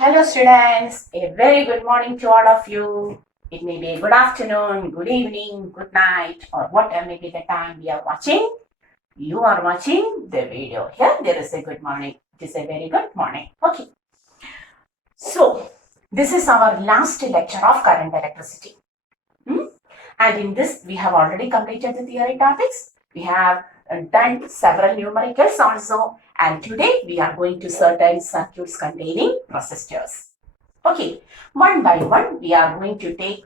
Hello students, a very good morning to all of you. It may be a good afternoon, good evening, good night, or whatever may be the time we are watching. You are watching the video. Here there is a good morning. It is a very good morning. Okay. So, this is our last lecture of current electricity. And in this, we have already completed the theory topics. We have done several numericals also. And today, we are going to certain circuits containing resistors. Okay, one by one, we are going to take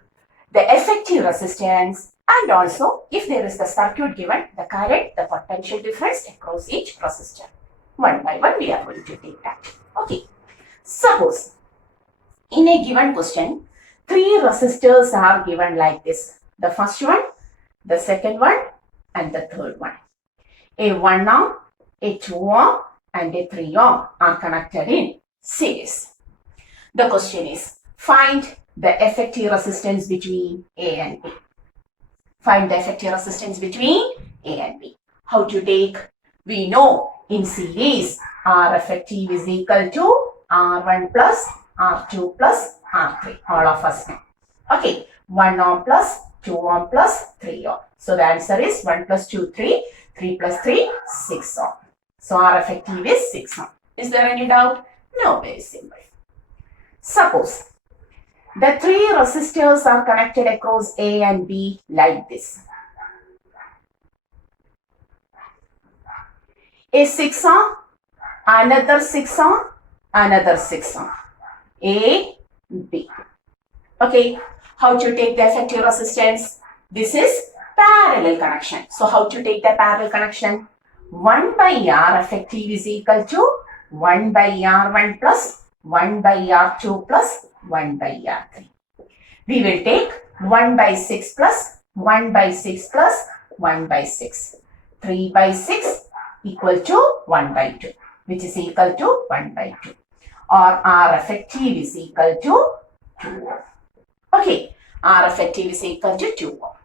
the effective resistance and also, if there is the circuit given, the current, the potential difference across each resistor. One by one, we are going to take that. Okay, suppose in a given question, three resistors are given like this. The first one, the second one, and the third one. A 1 ohm, a 2 ohm, and a 3 ohm are connected in series. The question is, find the effective resistance between A and B. Find the effective resistance between A and B. How to take? We know in series, R effective is equal to R1 plus R2 plus R3. All of us know. Okay, 1 ohm plus 2 ohm plus 3 ohm. So the answer is 1 plus 2, 3. 3 plus 3, 6 ohm. So R effective is 6 ohm. Is there any doubt? No, very simple. Suppose the three resistors are connected across A and B like this. A 6 ohm, another 6 ohm, another 6 ohm. A, B. Okay, how to take the effective resistance? This is parallel connection. So how to take the parallel connection? 1 by R effective is equal to 1 by R1 plus 1 by R2 plus 1 by R3. We will take 1 by 6 plus 1 by 6 plus 1 by 6. 3 by 6 equal to 1 by 2, which is equal to 1 by 2. Or R effective is equal to 2 ohm. Okay, R effective is equal to 2 ohm.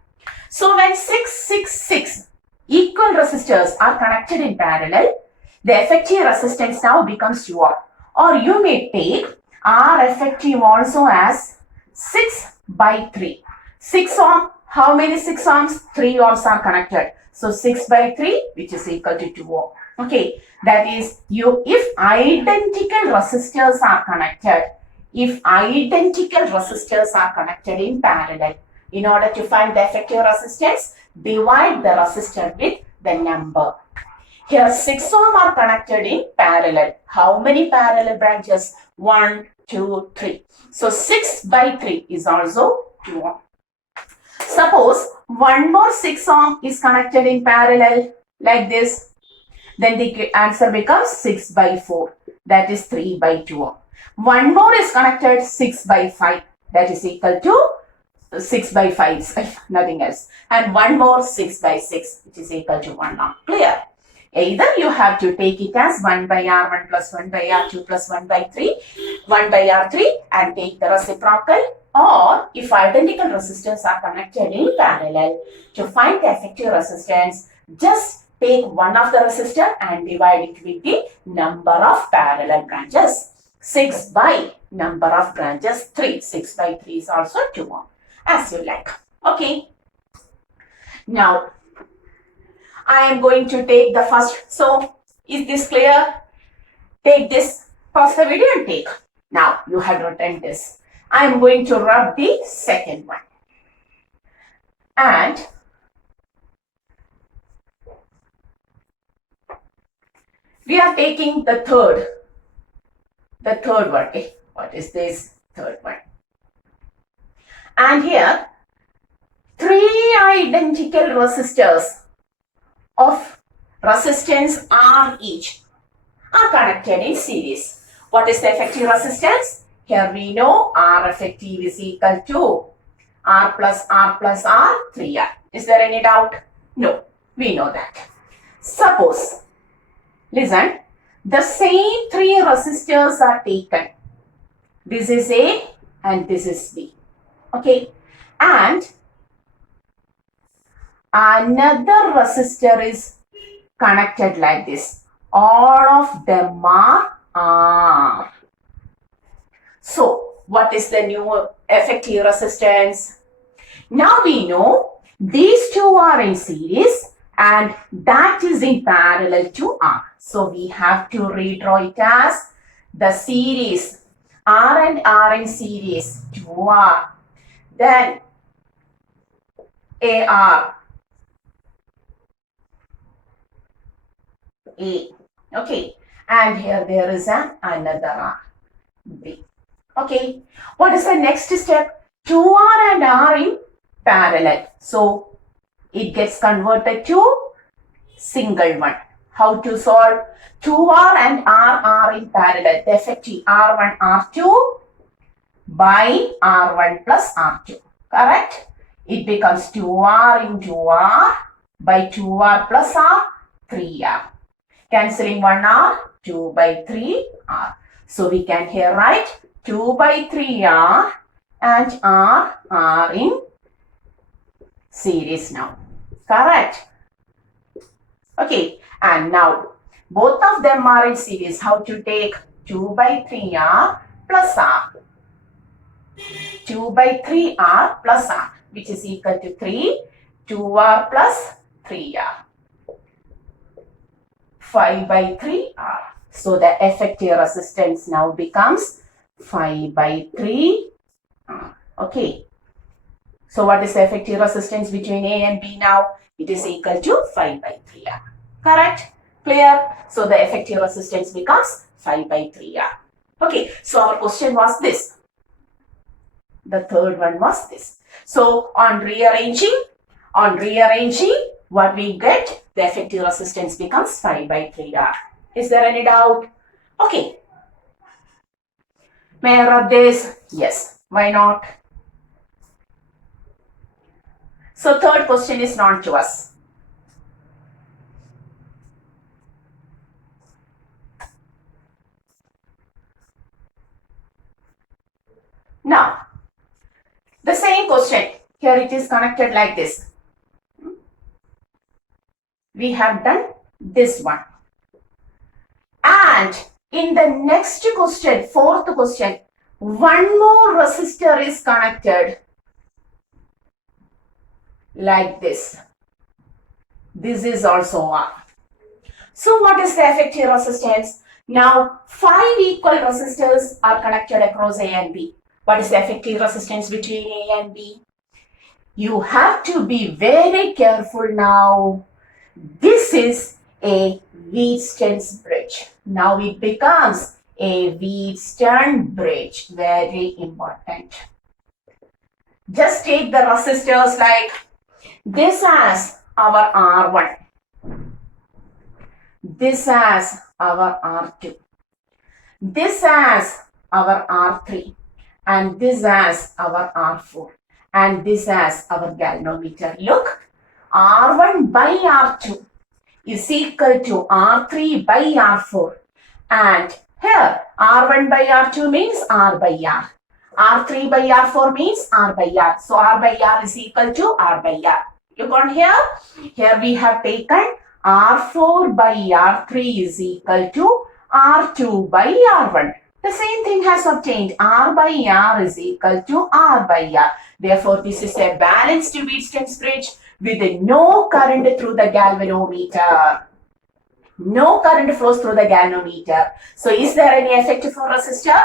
So when 6 equal resistors are connected in parallel, the effective resistance now becomes 2 ohm. Or you may take R effective also as 6 by 3. 6 ohm, how many 6 ohms? 3 ohms are connected. So 6 by 3, which is equal to 2 ohm. Okay, that is, if identical resistors are connected, in parallel, in order to find the effective resistance, divide the resistor with the number. Here 6 ohm are connected in parallel. How many parallel branches? 1, 2, 3. So 6 by 3 is also 2 ohm. Suppose one more 6 ohm is connected in parallel like this. Then the answer becomes 6 by 4. That is 3 by 2 ohm. One more is connected 6 by 5. That is equal to 6 by 5, nothing else. And one more 6 by 6, which is equal to 1 ohm. Clear? Either you have to take it as 1 by R1 plus 1 by R2 plus 1 by 3, 1 by R3 and take the reciprocal, or if identical resistors are connected in parallel, to find the effective resistance, just take one of the resistor and divide it with the number of parallel branches. 6 by number of branches 3. 6 by 3 is also 2 ohm. As you like. Okay. Now, I am going to take the first. So, is this clear? Take this. Pause the video and take. Now, you have written this. I am going to rub the second one. And we are taking the third. The third one. What is this? Third one. And here, 3 identical resistors of resistance R each are connected in series. What is the effective resistance? Here we know R effective is equal to R plus R plus R, 3R. Is there any doubt? No, we know that. Suppose, listen, the same 3 resistors are taken. This is A and this is B. Okay, and another resistor is connected like this. All of them are R. what is the new effective resistance? Now we know these two are in series and that is in parallel to R. So we have to redraw it as the series R and R in series 2R. Then AR. A. Okay. And here there is another R. B. Okay. What is the next step? 2R and R in parallel. So it gets converted to single one. How to solve? 2R and R are in parallel. The effective R1, R2 by R1 plus R2. Correct? It becomes 2R into R by 2R plus R, 3R. Cancelling 1R, 2 by 3R. So we can here write 2 by 3R and R are in series now. Correct? Okay. And now both of them are in series. How to take 2 by 3R plus R. 2 by 3R plus R, which is equal to 3. 2R plus 3R. 5 by 3R. So the effective resistance now becomes 5 by 3R. Okay. So what is the effective resistance between A and B now? It is equal to 5 by 3R. Correct? Clear? So the effective resistance becomes 5 by 3R. Okay. So our question was this. The third one was this. So on rearranging, what we get? The effective resistance becomes 5 by 3R. Is there any doubt? Okay. May I rub this? Yes. Why not? So third question is known to us. Now, the same question. Here it is connected like this. We have done this one. And in the next question, fourth question, one more resistor is connected like this. This is also R. So what is the effective resistance? Now 5 equal resistors are connected across A and B. What is the effective resistance between A and B? You have to be very careful now. This is a Wheatstone's bridge. Now it becomes a Wheatstone bridge. Very important. Just take the resistors like this as our R1. This as our R2. This as our R3. And this as our R4. And this as our galvanometer. Look, R1 by R2 is equal to R3 by R4. And here, R1 by R2 means R by R. R3 by R4 means R by R. So R by R is equal to R by R. Look on here. Here we have taken R4 by R3 is equal to R2 by R1. The same thing has obtained. R by R is equal to R by R. Therefore, this is a balanced Wheatstone's bridge with no current through the galvanometer. No current flows through the galvanometer. So, is there any effect for resistor?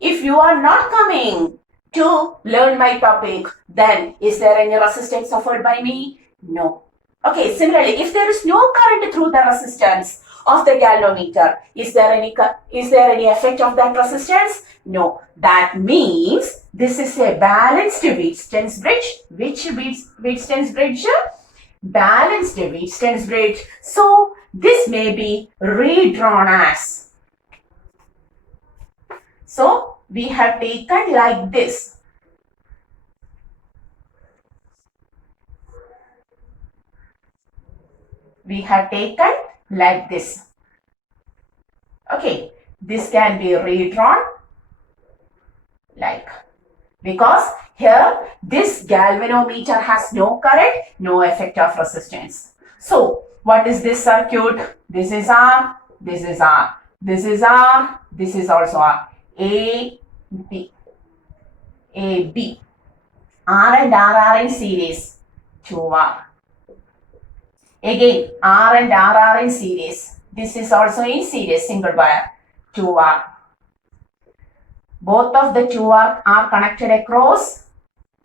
If you are not coming to learn my topic, then is there any resistance offered by me? No. Okay, similarly, if there is no current through the resistance of the galvanometer, is there any effect of that resistance? No. That means this is a balanced Wheatstone's bridge. Which Wheatstone's bridge? Balanced Wheatstone's bridge. So this may be redrawn as. So we have taken like this. We have taken like this. Okay, this can be redrawn like, because here this galvanometer has no current, no effect of resistance. So what is this circuit? This is R, this is R, this is R, this is also R. A, B. AB. R and R are in series, 2R. Again, R and R are in series. This is also in series, single wire, 2R. Both of the 2R are connected across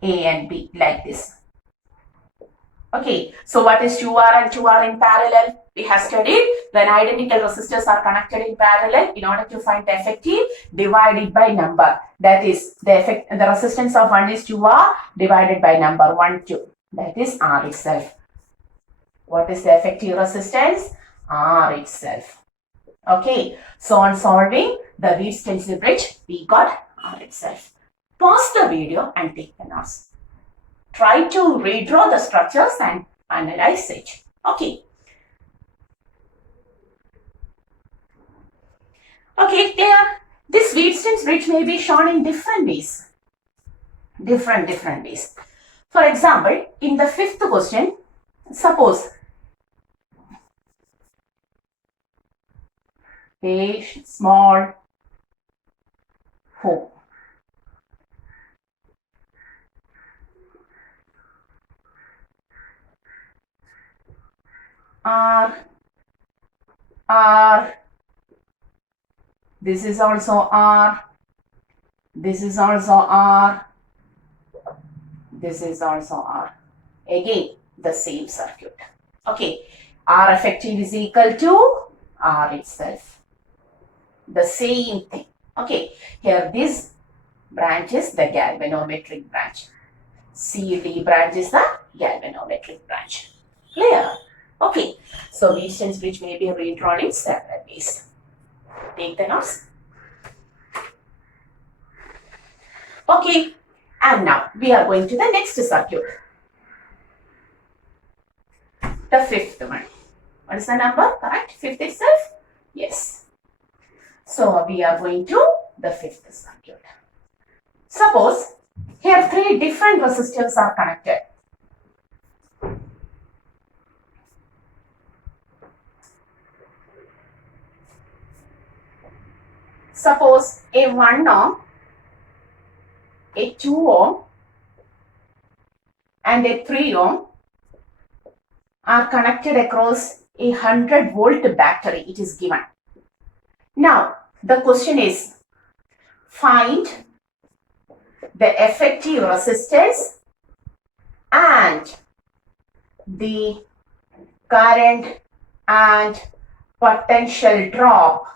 A and B like this. Okay, so what is 2R and 2R in parallel? We have studied when identical resistors are connected in parallel. In order to find the effective, divide it by number. That is, the resistance of one is 2R divided by number 1, 2. That is R itself. What is the effective resistance? R itself. Okay, so on solving the Wheat-Stencil bridge, we got R itself. Pause the video and take the notes. Try to redraw the structures and analyze it. Okay. Okay, this Wheat-Stencil bridge may be shown in different ways. Different ways. For example, in the fifth question, suppose a small hole. R, this is also R, this is also R, this is also R. Again, the same circuit. Okay, R effective is equal to R itself. The same thing. Okay, here this branch is the galvanometric branch. CD branch is the galvanometric branch. Clear? Okay, so Wheat-Stencil bridge may be redrawn in several ways. Take the notes. Okay, and now we are going to the next circuit. The fifth one. What is the number? Correct? Fifth itself? Yes. So we are going to the fifth circuit. Suppose here three different resistors are connected. Suppose a 1 ohm, a 2 ohm and a 3 ohm are connected across a 100-volt battery. It is given. Now, the question is, find the effective resistance and the current and potential drop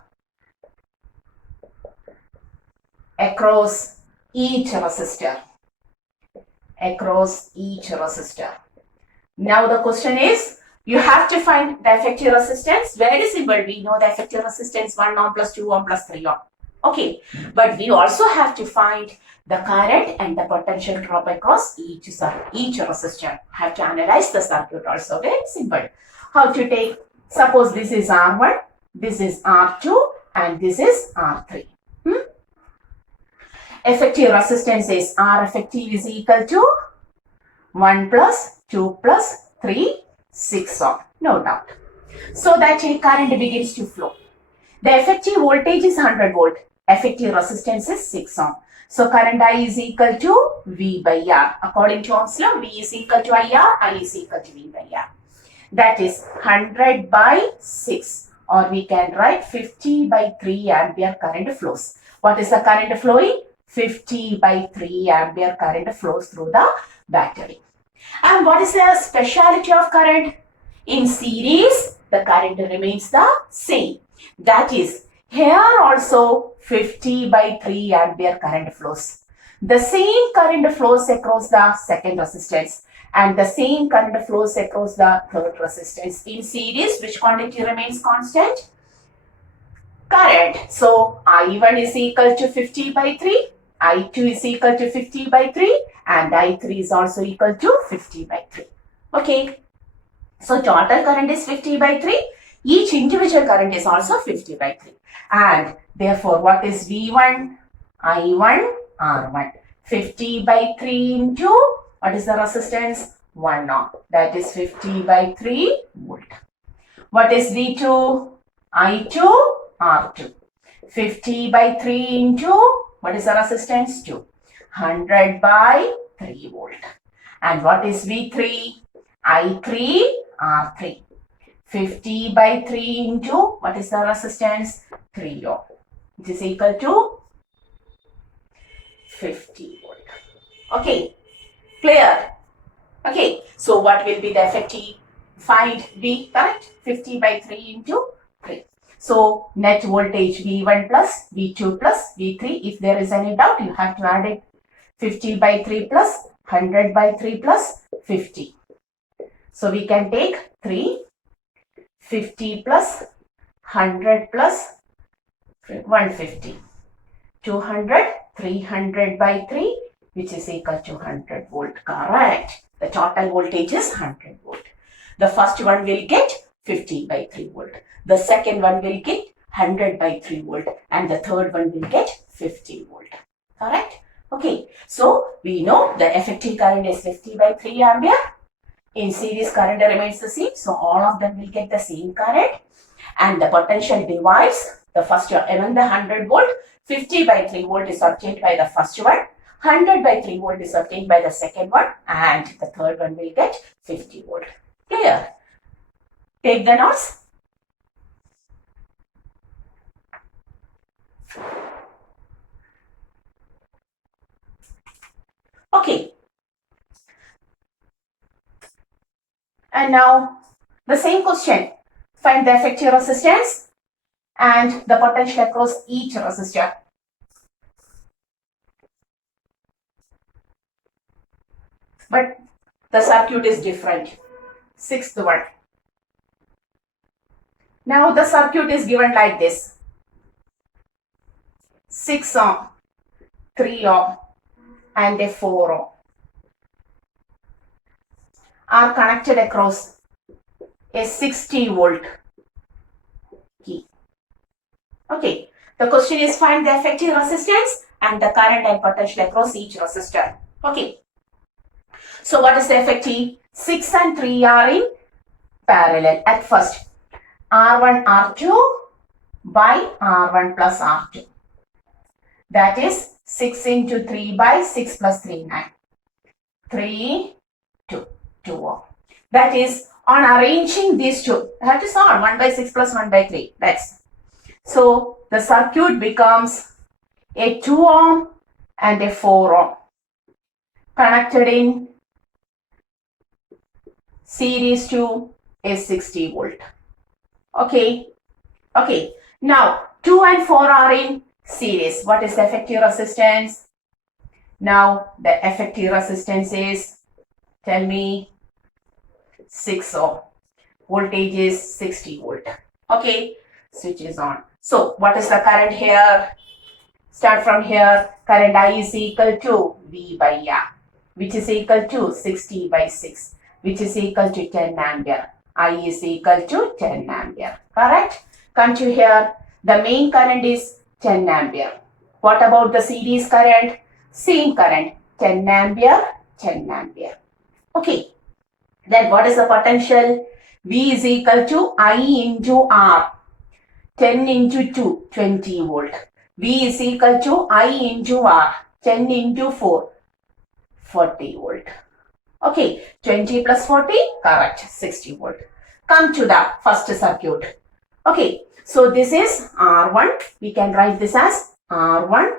across each resistor. Now the question is, you have to find the effective resistance. Very simple. We know the effective resistance 1 ohm plus 2 ohm plus 3 ohm. Okay, but we also have to find the current and the potential drop across each resistor. Have to analyze the circuit also. Very simple. How to take? Suppose this is R1, this is R2, and this is R3. Effective resistance is R effective is equal to 1 plus 2 plus 3, 6 ohm. No doubt. So that a current begins to flow. The effective voltage is 100 volt. Effective resistance is 6 ohm. So current I is equal to V by R. According to Ohm's law, V is equal to IR, I is equal to V by R. That is 100 by 6, or we can write 50 by 3 ampere current flows. What is the current flowing? 50 by 3 ampere current flows through the battery. And what is the speciality of current? In series, the current remains the same. That is, here also 50 by 3 ampere current flows. The same current flows across the second resistance and the same current flows across the third resistance. In series, which quantity remains constant? Current. So, I1 is equal to 50 by 3. I2 is equal to 50 by 3 and I3 is also equal to 50 by 3. Okay. So total current is 50 by 3. Each individual current is also 50 by 3. And therefore what is V1? I1 R1. 50 by 3 into what is the resistance? 1 ohm. That is 50 by 3 volt. What is V2? I2 R2. 50 by 3 into what is the resistance? 2. 100 by 3 volt. And what is V3? I3 R3. 50 by 3 into, what is the resistance? 3 ohm. It is equal to 50 volt. Okay, clear? Okay, so what will be the effective? Find V, correct? 50 by 3 into 3. So net voltage V1 plus V2 plus V3. If there is any doubt, you have to add it. 50 by 3 plus 100 by 3 plus 50. So we can take 3, 50 plus 100 plus 150. 200, 300 by 3, which is equal to 100 volt. Correct. The total voltage is 100 volt. The first one will get 50 by 3 volt. The second one will get 100 by 3 volt. And the third one will get 50 volt. Correct? Okay. So, we know the effective current is 50 by 3 ampere. In series, current remains the same. So, all of them will get the same current. And the potential divides the first one. Even the 100 volt, 50 by 3 volt is obtained by the first one. 100 by 3 volt is obtained by the second one. And the third one will get 50 volt. Clear? Take the notes. Okay. And now the same question. Find the effective resistance and the potential across each resistor. But the circuit is different. Sixth one. Now the circuit is given like this. 6 ohm, 3 ohm and a 4 ohm are connected across a 60 volt key. Okay, the question is find the effective resistance and the current and potential across each resistor. Okay, so what is the effective? 6 and 3 are in parallel at first. R1, R2 by R1 plus R2. That is 6 into 3 by 6 plus 3, 9. 3, 2, 2 ohm. That is on arranging these two. That is on 1 by 6 plus 1 by 3. That's so the circuit becomes a 2 ohm and a 4 ohm connected in series to a 60 volt. Okay. Okay. Now 2 and 4 are in series. What is the effective resistance? Now the effective resistance is, tell me, 6 ohm. Voltage is 60 volt. Okay. Switch is on. So what is the current here? Start from here. Current I is equal to V by R, which is equal to 60 by 6, which is equal to 10 ampere. I is equal to 10 ampere. Correct? Come to here. The main current is 10 ampere. What about the series current? Same current. 10 ampere, 10 ampere. Okay. Then what is the potential? V is equal to I into R. 10 into 2, 20 volt. V is equal to I into R. 10 into 4, 40 volt. Okay, 20 plus 40, correct, 60 volt. Come to the first circuit. Okay, so this is R1. We can write this as R1,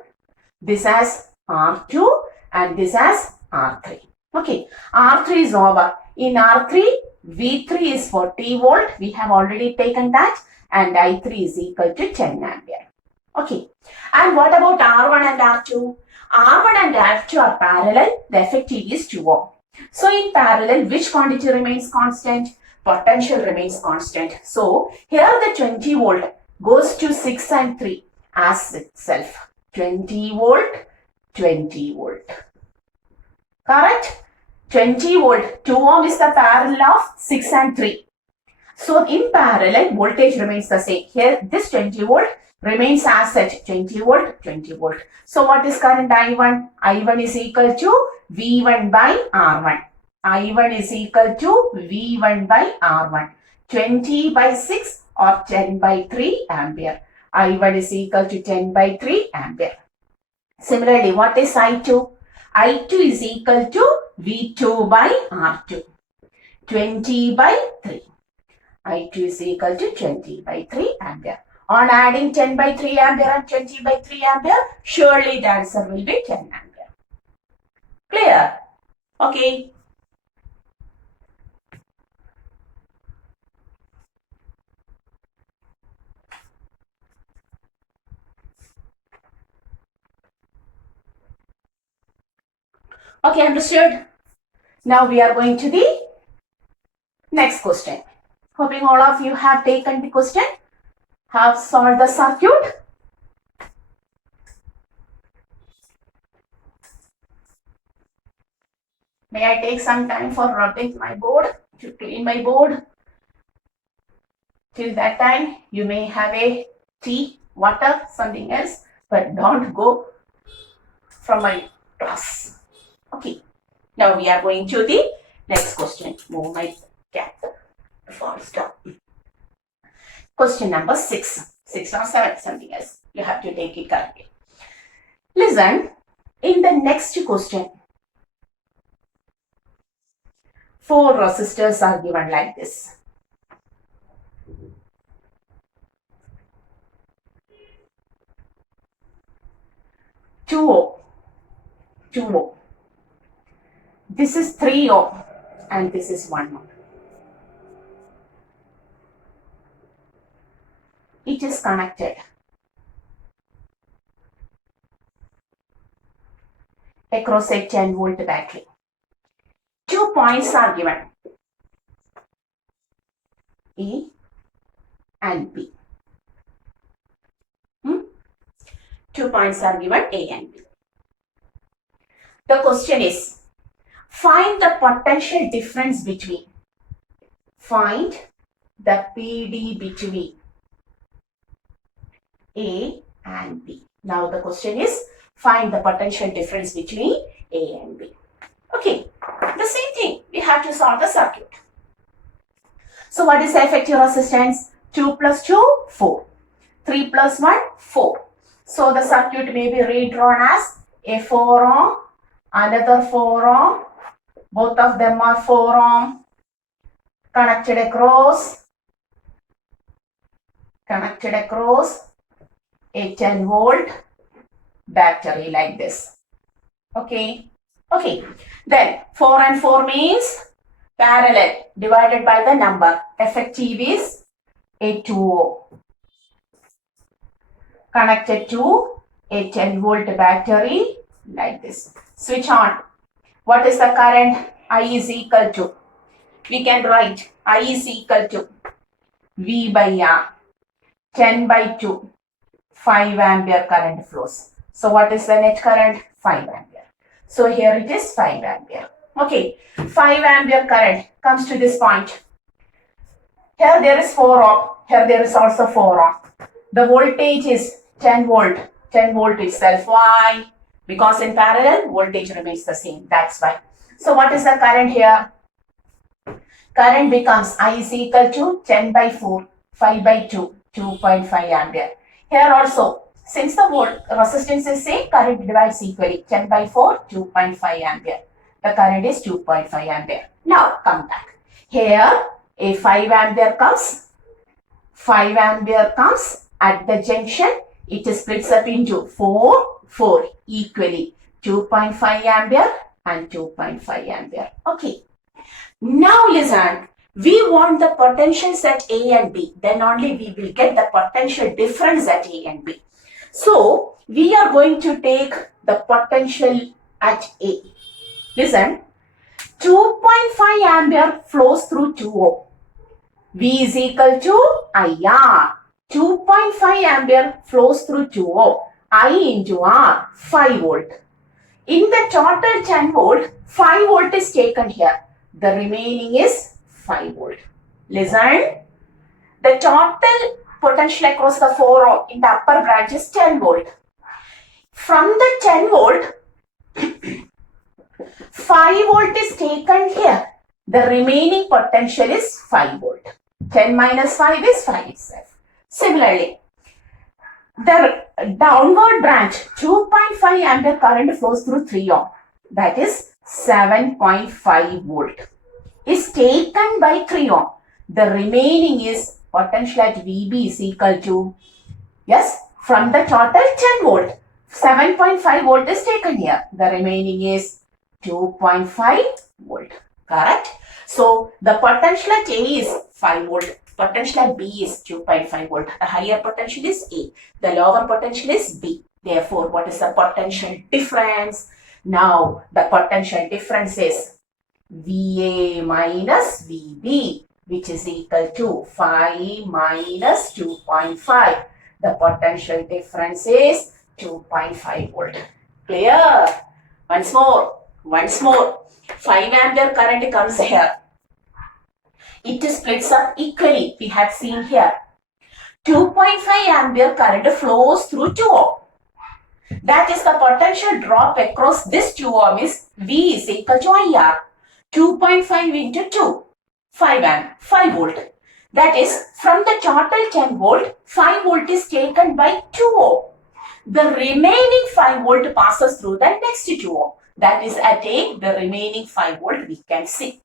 this as R2, and this as R3. Okay, R3 is over. In R3, V3 is 40 volt. We have already taken that. And I3 is equal to 10 ampere. Okay. And what about R1 and R2? R1 and R2 are parallel. The effective is 2 ohm. So in parallel, which quantity remains constant? Potential remains constant. So here the 20 volt goes to 6 and 3 as itself. 20 volt, 20 volt. Correct? 20 volt. 2 ohm is the parallel of 6 and 3. So in parallel, voltage remains the same. Here, this 20 volt remains as such, 20 volt, 20 volt. So what is current I1? I1 is equal to V1 by R1. I1 is equal to V1 by R1. 20 by 6 or 10 by 3 ampere. I1 is equal to 10 by 3 ampere. Similarly, what is I2? I2 is equal to V2 by R2. 20 by 3. I2 is equal to 20 by 3 ampere. On adding 10 by 3 ampere and 20 by 3 ampere, surely the answer will be 10 ampere. Clear? Okay. Okay, understood? Now we are going to the next question. Hoping all of you have taken the question, have solved the circuit. May I take some time for rubbing my board, to clean my board? Till that time, you may have a tea, water, something else, but don't go from my class. Okay. Now we are going to the next question. Move my cat before stop. Question number 6. 6 or 7, something else. You have to take it correctly. Listen, in the next question, 4 resistors are given like this. Two ohm. This is 3 ohm and this is 1 ohm. It is connected across a 10 volt battery. 2 points are given, A and B. 2 points are given, A and B. The question is, find the potential difference between, find the PD between A and B. Now the question is, find the potential difference between A and B. Okay, the same thing, we have to solve the circuit. So what is the effective resistance? 2 plus 2, 4. 3 plus 1, 4. So the circuit may be redrawn as a 4 ohm, another 4 ohm, both of them are 4 ohm, connected across a 10 volt battery like this. Okay. Then 4 and 4 means parallel divided by the number. Effective is a 2 ohm. Connected to a 10 volt battery like this. Switch on. What is the current? I is equal to, we can write I is equal to V by R. 10 by 2. 5 ampere current flows. So what is the net current? 5 ampere. So here it is 5 ampere. Okay. 5 ampere current comes to this point. Here there is 4 ohm. Here there is also 4 ohm. The voltage is 10 volt. 10 volt itself. Why? Because in parallel, voltage remains the same. That's why. So what is the current here? Current becomes I is equal to 10 by 4, 5 by 2, 2.5 ampere. Here also, since the resistance is same, current divides equally. 10 by 4, 2.5 ampere. The current is 2.5 ampere. Now come back. Here a 5 ampere comes. 5 ampere comes at the junction. It splits up into 4 equally. 2.5 ampere and 2.5 ampere. Okay. Now listen. We want the potentials at A and B. Then only we will get the potential difference at A and B. So, we are going to take the potential at A. Listen. 2.5 ampere flows through 2 ohm. V is equal to IR. 2.5 ampere flows through 2 ohm. I into R, 5 volt. In the total 10 volt, 5 volt is taken here. The remaining is 5 volt. Listen, the total potential across the 4 ohm in the upper branch is 10 volt. From the 10 volt, 5 volt is taken here. The remaining potential is 5 volt. 10 minus 5 is 5 itself. Similarly, the downward branch, 2.5 ampere current flows through 3 ohm. that is 7.5 volt, is taken by 3 ohm. The remaining is potential at VB is equal to, yes, from the total 10 volt, 7.5 volt is taken here. The remaining is 2.5 volt. Correct? So the potential at A is 5 volt. Potential at B is 2.5 volt. The higher potential is A. The lower potential is B. Therefore, what is the potential difference? Now, the potential difference is VA minus VB, which is equal to 5 minus 2.5. The potential difference is 2.5 volt. Clear? Once more. 5 ampere current comes here. It splits up equally. We have seen here. 2.5 ampere current flows through 2 ohm. That is the potential drop across this 2 ohm is V is equal to IR. 2.5 into 2. 5 volt. That is from the total 10 volt, 5 volt is taken by 2 ohm. The remaining 5 volt passes through the next 2 ohm. That is at A, the remaining 5 volt we can see.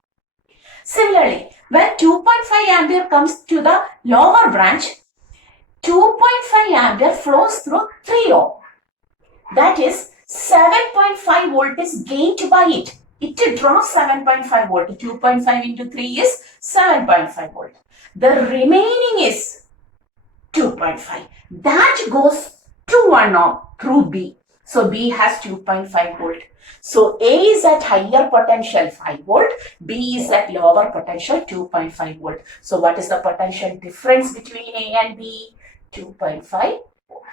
Similarly, when 2.5 ampere comes to the lower branch, 2.5 ampere flows through 3 ohm. That is 7.5 volt is gained by it. It draws 7.5 volt. 2.5 into 3 is 7.5 volt. The remaining is 2.5. That goes to 1 ohm through B. So B has 2.5 volt. So A is at higher potential 5 volt. B is at lower potential 2.5 volt. So what is the potential difference between A and B? 2.5 volt.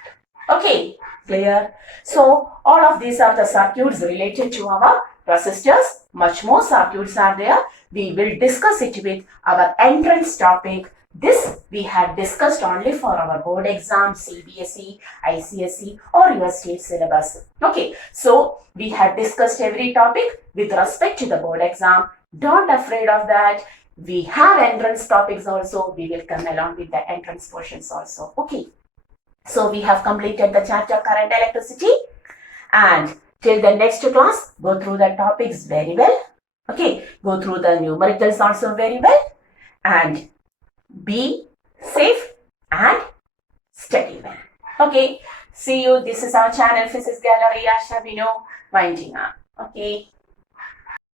Okay, clear? So all of these are the circuits related to our resistors. Much more circuits are there. We will discuss it with our entrance topic. This we had discussed only for our board exam, CBSE, ICSE or your state syllabus. Okay, so we had discussed every topic with respect to the board exam. Don't afraid of that. We have entrance topics also. We will come along with the entrance portions also. Okay. So we have completed the chapter current electricity, and till the next class, go through the topics very well. Okay, go through the numericals also very well, and be safe and study well. Okay, see you. This is our channel Physics Gallery. Asha Vino winding up. Okay.